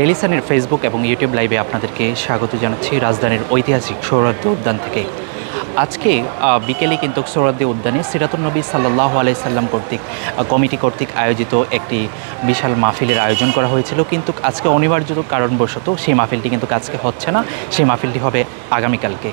Daily সানের Facebook এবং YouTube লাইভে আপনাদেরকে স্বাগত জানাচ্ছি রাজধানীর ঐতিহাসিক সোহরাওয়ার্দী উদ্যান থেকে। আজকে বিকেলে কিন্তু সোহরাওয়ার্দী উদ্যানে সিরাতুন নবী সাল্লাল্লাহু আলাইহি সাল্লাম কমিটি কর্তৃক আয়োজিত একটি বিশাল মাহফিলের আয়োজন করা হয়েছিল, কিন্তু আজকে অনিবার্য কারণবশত সেই মাহফিলটি কিন্তু আজকে হচ্ছে না। সেই মাহফিলটি হবে আগামীকালকে।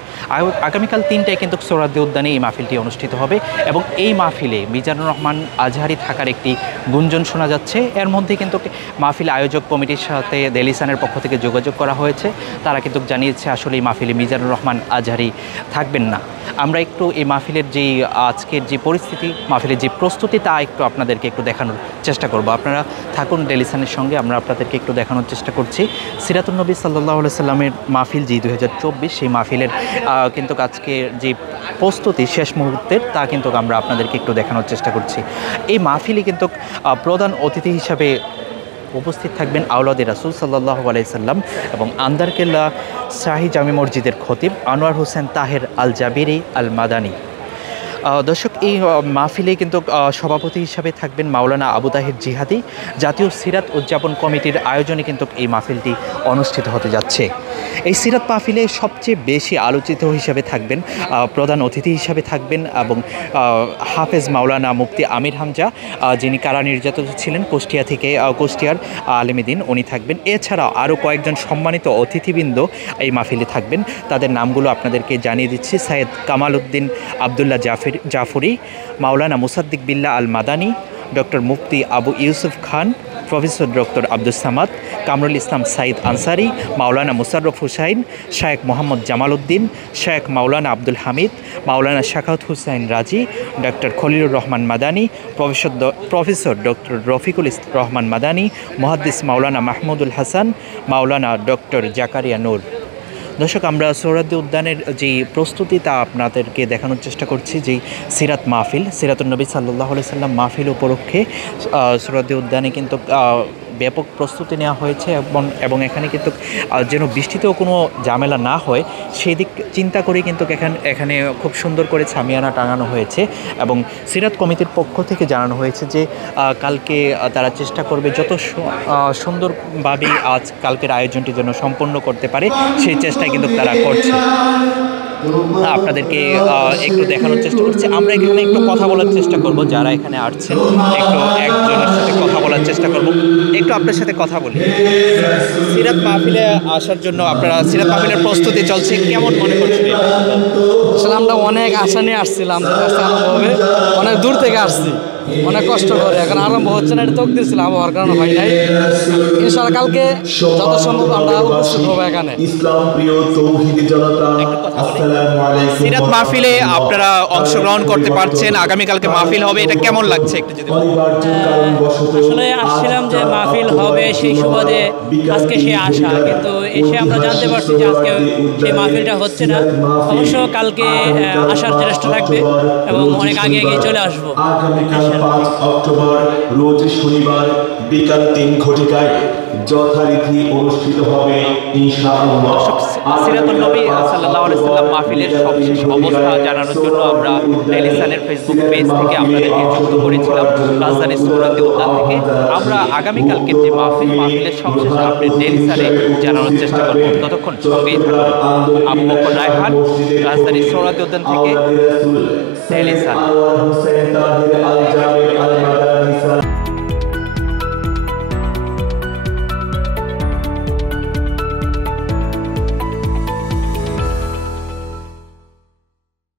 আগামীকাল 3টায় কিন্তু সোহরাওয়ার্দী উদ্যানে এই মাহফিলটি অনুষ্ঠিত হবে এবং এই মাহফিলে মিজানুর রহমান আজহারি থাকার একটি গুঞ্জন শোনা যাচ্ছে। এর মধ্যে কিন্তু মাহফিল আয়োজক কমিটির সাথে ডেইলি সানের পক্ষ থেকে যোগাযোগ করা হয়েছে। তারা কিন্তু জানিয়েছে আসলে এই মাহফিলে মিজানুর রহমান আজহারি থাকবেন না। আমরা একটু এই মাহফিলের যেই আজকের যে পরিস্থিতি, মাহফিলের যে প্রস্তুতি, তা একটু আপনাদেরকে একটু দেখানোর চেষ্টা করব। আপনারা থাকুন ডেইলি সানের সঙ্গে। আমরা আপনাদেরকে একটু দেখানোর চেষ্টা করছি সিরাতুন নবী সাল্লাল্লাহু আলাইহি সাল্লামের মাহফিল যে 2024, সেই মাহফিলের কিন্তু আজকের যে প্রস্তুতি শেষ মুহূর্তের, তা কিন্তু আমরা আপনাদেরকে একটু দেখানোর চেষ্টা করছি। এই মাহফিলে কিন্তু প্রধান অতিথি হিসাবে উপস্থিত থাকবেন আওলাদে রাসূল সাল্লাল্লাহু আলাইহি সাল্লাম এবং আন্দারকেল্লা শাহী জামি মসজিদের খতিব আনোয়ার হোসেন তাহের আল জাবিরি আল মাদানী। দর্শক, এই মাহফিলে কিন্তু সভাপতি হিসাবে থাকবেন মাওলানা আবু তাহের জিহাদি। জাতীয় সিরাত উদযাপন কমিটির আয়োজনে কিন্তু এই মাহফিলটি অনুষ্ঠিত হতে যাচ্ছে। এই সিরাত মাহফিলে সবচেয়ে বেশি আলোচিত হিসাবে থাকবেন, প্রধান অতিথি হিসাবে থাকবেন এবং হাফেজ মাওলানা মুফতি আমির হামজা, যিনি কারা নির্যাতিত ছিলেন কুষ্টিয়ার আলেমীদ্বীন, উনি থাকবেন। এছাড়াও আরও কয়েকজন সম্মানিত অতিথিবৃন্দ এই মাহফিলে থাকবেন। তাদের নামগুলো আপনাদেরকে জানিয়ে দিচ্ছি: সৈয়দ কামাল উদ্দিন আবদুল্লাহ জাফরি, মাওলানা মুসাদ্দিক বিল্লাহ আল মাদানী, ডক্টর মুফতি আবু ইউসুফ খান, প্রফেসর ডক্টর আব্দুস সামাদ, কামরুল ইসলাম সাইদ আনসারি, মাওলানা মুশাররফ হুসাইন, শায়েখ মোহাম্মদ জামাল উদ্দিন, শায়েখ মাওলানা আব্দুল হামিদ, মাওলানা Shakhawat Hossain Razi, doctor Khalilur Rahman Madani, professor doctor Rafiqul Rahman Madani, মুহাদ্দিস মাওলানা মাহমুদুল হাসান, মাওলানা ডক্টর জাকারিয়া নূর। দর্শক, আমরা সোহরাওয়ার্দী উদ্যানের যে প্রস্তুতি, তা আপনাদেরকে দেখানোর চেষ্টা করছি। যেই সিরাত মাহফিল, সিরাতুন নবী সাল্লাল্লাহু আলাইহি সাল্লাম মাহফিল উপলক্ষে সোহরাওয়ার্দী উদ্যানে কিন্তু ব্যাপক প্রস্তুতি নেওয়া হয়েছে এবং এখানে কিন্তু যেন বৃষ্টিতেও কোনো ঝামেলা না হয়, সেই দিক চিন্তা করে কিন্তু এখানে খুব সুন্দর করে ছামিয়ানা টাঙানো হয়েছে এবং সিরাত কমিটির পক্ষ থেকে জানানো হয়েছে যে কালকে তারা চেষ্টা করবে যত সুন্দরভাবে কালকের আয়োজনটি যেন সম্পন্ন করতে পারে, সেই চেষ্টায় কিন্তু তারা করছে। আপনাদেরকে একটু দেখানোর চেষ্টা করছি। আমরা এখানে একটু কথা বলার চেষ্টা করব, যারা এখানে আসছেন একটু একজনের সাথে কথা বলার চেষ্টা করব। একটু আপনার সাথে কথা বলি। সিরাত মাহফিলে আসার জন্য আপনারা সিরাত মাহফিলের প্রস্তুতি চলছে, কেমন মনে করছিলেন? আসলে আমরা অনেক আশা নিয়ে আসছিলাম যে আরম্ভ হবে, অনেক দূর থেকে আসছি, অনেক কষ্ট করে। এখন আরম্ভ হচ্ছে না, এটা তকদির ছিল, আবহাওয়ার কারণে হয় নাই। ইনশাআল্লাহ কালকে যত সম্ভব আমরা উপস্থিত হবো এখানে। সিরাত মাহফিলে আপনারা অংশগ্রহণ করতে পারছেন, আগামীকালকে মাহফিল হবে, এটা কেমন লাগছে একটু যদি আসলে আসছিলাম যে মাহফিল হবে, সেই সুবাদে আজকে সে আশা, কিন্তু এসে আমরা জানতে পারছি যে আজকে সেই মাহফিলটা হচ্ছে না। অবশ্য কালকে আসার চেষ্টা থাকবে এবং অনেক আগে চলে আসবো। 5 অক্টোবর রোজ শনিবার বিকাল 3 ঘটিকায় যথারীতি অনুষ্ঠিত হবে ইনশাআল্লাহ। সিরাতুন নবী সাল্লাল্লাহু আলাইহি সাল্লাম মাহফিলের সবশেষ অবস্থা জানানোর জন্য আমরা ডেইলি সানের ফেসবুক পেজ থেকে আপনাদেরকে যুক্ত করেছিলাম রাজধানীর সোহরাওয়ার্দী উদ্যান থেকে। আমরা আগামীকালকের যে মাহফিলের সবশেষ আপডেট ডেইলি সানে জানানোর চেষ্টা করব। ততক্ষণ সঙ্গেই থাকুন। আবু বকর রায়হান, রাজধানীর সোহরাওয়ার্দী উদ্যান থেকে, ডেইলি সান।